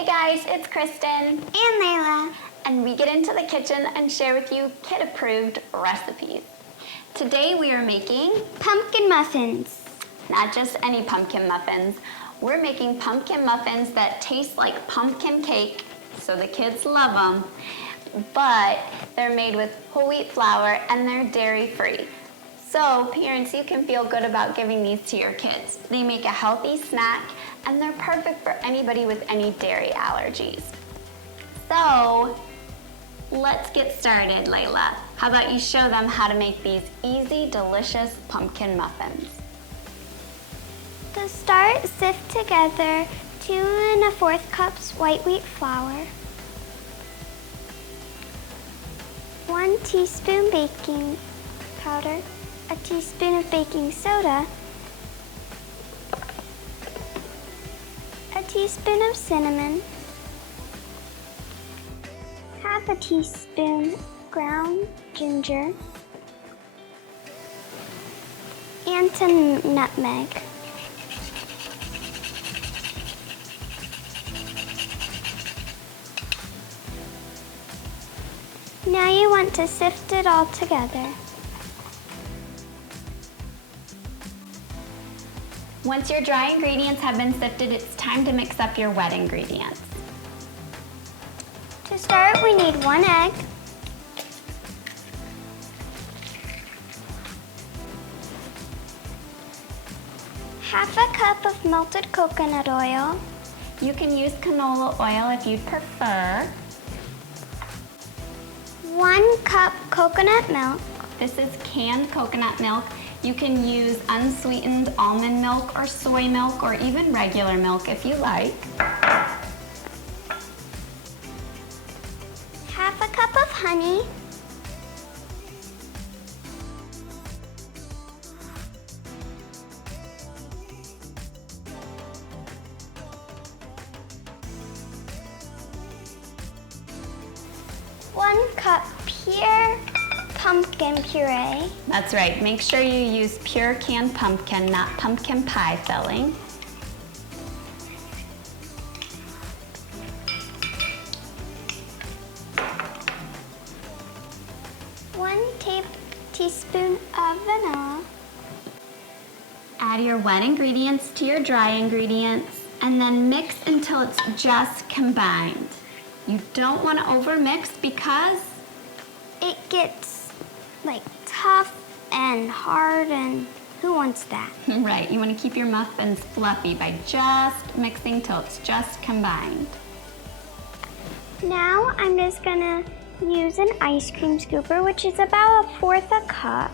Hey guys, it's Kristen and Layla, and we get into the kitchen and share with you kid-approved recipes. Today we are making pumpkin muffins. Not just any pumpkin muffins. We're making pumpkin muffins that taste like pumpkin cake, so the kids love them, but they're made with whole wheat flour and they're dairy-free. So parents, you can feel good about giving these to your kids. They make a healthy snack and they're perfect for anybody with any dairy allergies. So let's get started, Layla. How about you show them how to make these easy, delicious pumpkin muffins? To start, sift together 2 1/4 cups white wheat flour, 1 teaspoon baking powder, a teaspoon of baking soda, a teaspoon of cinnamon, half a teaspoon ground ginger, and some nutmeg. Now you want to sift it all together. Once your dry ingredients have been sifted, it's time to mix up your wet ingredients. To start, we need 1 egg, half a cup of melted coconut oil, You can use canola oil if you'd prefer. 1 cup coconut milk, This is canned coconut milk. You can use unsweetened almond milk or soy milk or even regular milk if you like. half a cup of honey, one cup pure pumpkin puree, That's right, make sure you use pure canned pumpkin, not pumpkin pie filling. one teaspoon of vanilla, Add your wet ingredients to your dry ingredients and then mix until it's just combined. You don't want to overmix because it gets like tough and hard, and who wants that? right, you want to keep your muffins fluffy by just mixing till it's just combined. Now I'm just gonna use an ice cream scooper, which is about 1/4 a cup.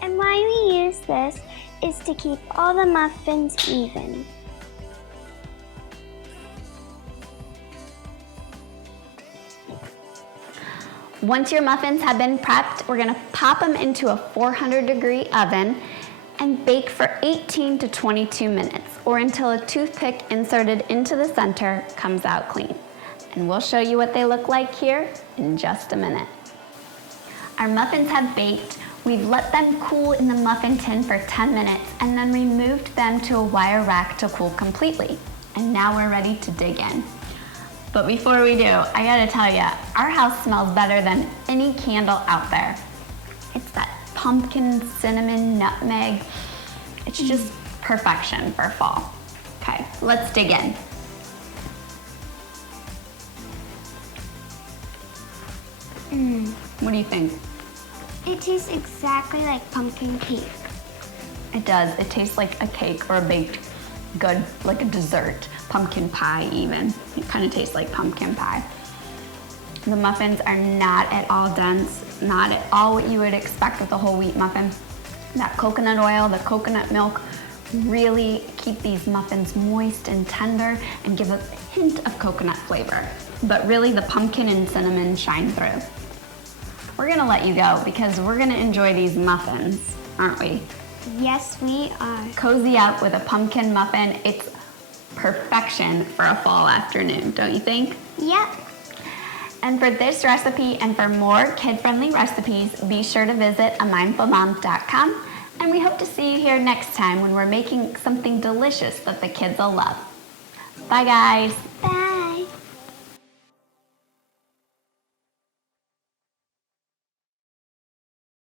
And why we use this is to keep all the muffins even. Once your muffins have been prepped, we're gonna pop them into a 400-degree oven and bake for 18 to 22 minutes, or until a toothpick inserted into the center comes out clean. And we'll show you what they look like here in just a minute. Our muffins have baked. We've let them cool in the muffin tin for 10 minutes and then removed them to a wire rack to cool completely. And now we're ready to dig in. But before we do, I gotta tell you, our house smells better than any candle out there. It's that pumpkin, cinnamon, nutmeg. It's just perfection for fall. Okay, let's dig in. What do you think? It tastes exactly like pumpkin cake. It does. It tastes like a cake or a baked good, like a dessert. Pumpkin pie even. It kind of tastes like pumpkin pie. The muffins are not at all dense, not at all what you would expect with a whole wheat muffin. That coconut oil, the coconut milk really keep these muffins moist and tender and give a hint of coconut flavor. But really the pumpkin and cinnamon shine through. We're gonna let you go because we're gonna enjoy these muffins, aren't we? Yes, we are. Cozy up with a pumpkin muffin. It's perfection for a fall afternoon, don't you think? Yep. And for this recipe and for more kid-friendly recipes, be sure to visit amindfulmom.com, and we hope to see you here next time when we're making something delicious that the kids will love. Bye guys.